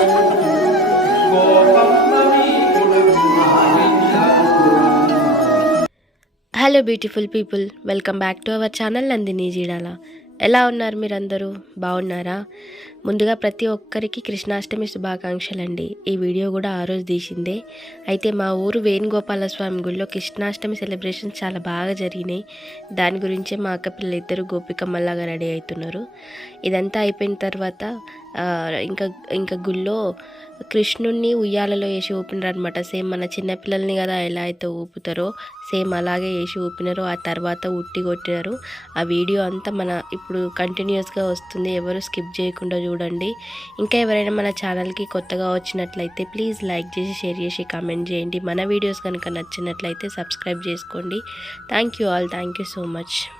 Hello beautiful people welcome back to our channel Nandini Jeedala ఎలా ఉన్నారు మీరందరూ? బాగున్నారా? ముందుగా ప్రతి ఒక్కరికి కృష్ణాష్టమి శుభాకాంక్షలు అండి ఈ వీడియో కూడా ఆ రోజు తీసిందే. అయితే మా ఊరు వేణుగోపాల స్వామి గుడిలో కృష్ణాష్టమి సెలబ్రేషన్స్ చాలా బాగా జరిగినాయి. దాని గురించే మా అక్క పిల్లలు ఇద్దరు గోపికమ్మలాగా రెడీ అవుతున్నారు. ఇదంతా అయిపోయిన తర్వాత ఇంకా ఇంకా గుళ్ళో కృష్ణుణ్ణి ఉయ్యాలలో వేసి ఊపినారు అనమాట సేమ్ మన చిన్నపిల్లల్ని కదా ఎలా అయితే ఊపుతారో సేమ్ అలాగే వేసి ఊపినారు ఆ తర్వాత ఉట్టి కొట్టినారు. ఆ వీడియో అంతా మన ఇప్పుడు కంటిన్యూస్గా వస్తుంది. ఎవరు స్కిప్ చేయకుండా చూడండి. ఇంకా ఎవరైనా మన ఛానల్కి కొత్తగా వచ్చినట్లయితే ప్లీజ్ లైక్ చేసి షేర్ చేసి కామెంట్ చేయండి. మన వీడియోస్ కనుక నచ్చినట్లయితే సబ్స్క్రైబ్ చేసుకోండి. Thank you all. Thank you so much.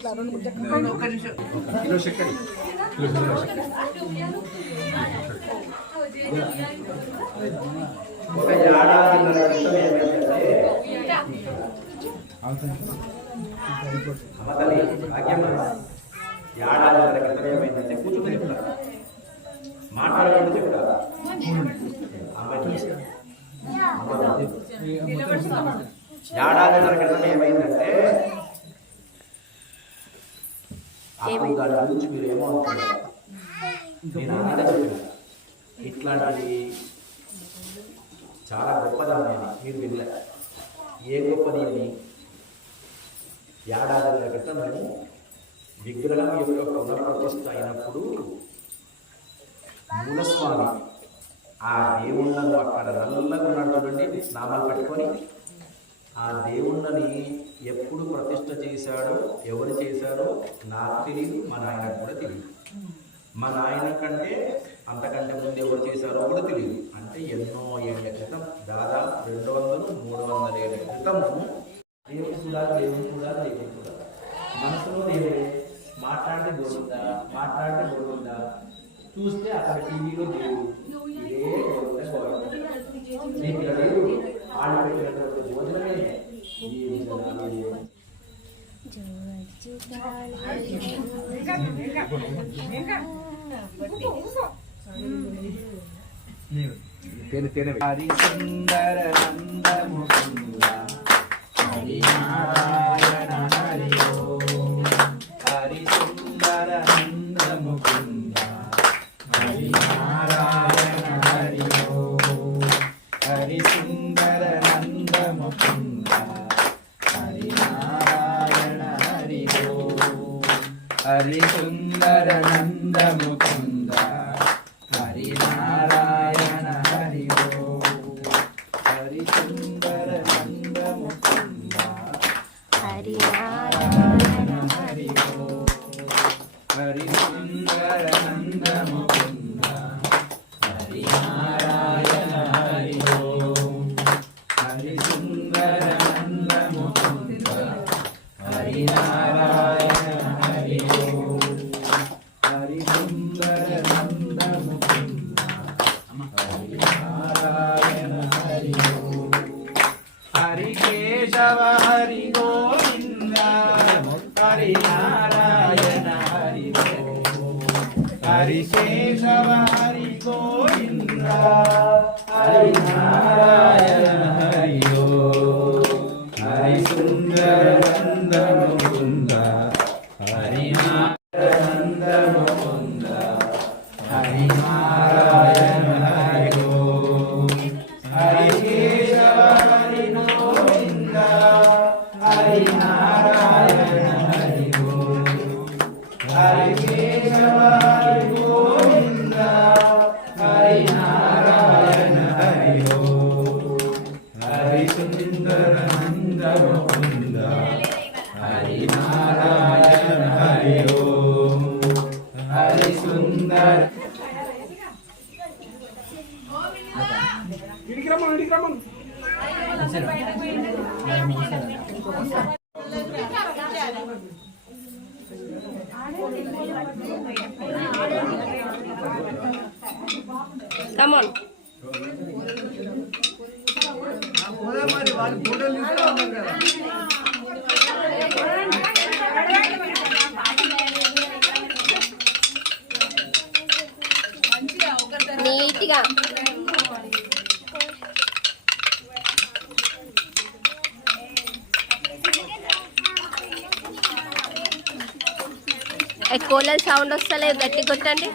ఇట్లా రెండు మూడు ఏడాది క్రితం ఏమైందంటే కూర్చుని చెప్తారు ఏమైందంటే దాని గురించి మీరు ఏమో అనుకున్నారు. నేను అందుకే చెప్పిన. ఇట్లాంటిది చాలా గొప్పదని మీరు వినలే. ఏ గొప్పది అని ఏడాది క్రితం మేము విగ్రహం యొక్క పునఃప్రతిష్ఠ అయినప్పుడు మూలస్వామి ఆ దేవుళ్ళను అక్కడ నల్లగా ఉన్నాడు చూడండి నామాలు పెట్టుకొని ఆ దేవుళ్ళని ఎప్పుడు ప్రతిష్ట చేశాడో ఎవరు చేశారో నాకు తెలియదు మా నాయనకు కూడా తెలియదు. మా నాయన కంటే అంతకంటే ముందు ఎవరు చేశారో కూడా తెలియదు. అంటే ఎన్నో ఏళ్ళ క్రితం దాదాపు రెండు వందలు మూడు వందల ఏళ్ళ క్రితం దేవుడు చూడాలి దేవుడు చూడాలి దేవుడు చూడాలి మనసులో దేవుడు మాట్లాడితే గోరుందా మాట్లాడితే గోరుందా చూస్తే అక్కడ టీవీలో దేవుడు ఇదే గోరుందా గోరుందా మీకు వాళ్ళు పెట్టినటువంటి భోజనమే ఈ జనాలు హరి సుందర నందముకుంద హరి నారాయణ హరి హరి సుందర నందముకుంద హరి ഹരിസുന്ദരനം కమాన్ నీట్గా. కోళ్ళ సౌండ్ వస్తలేదు గట్టి కొట్టండి.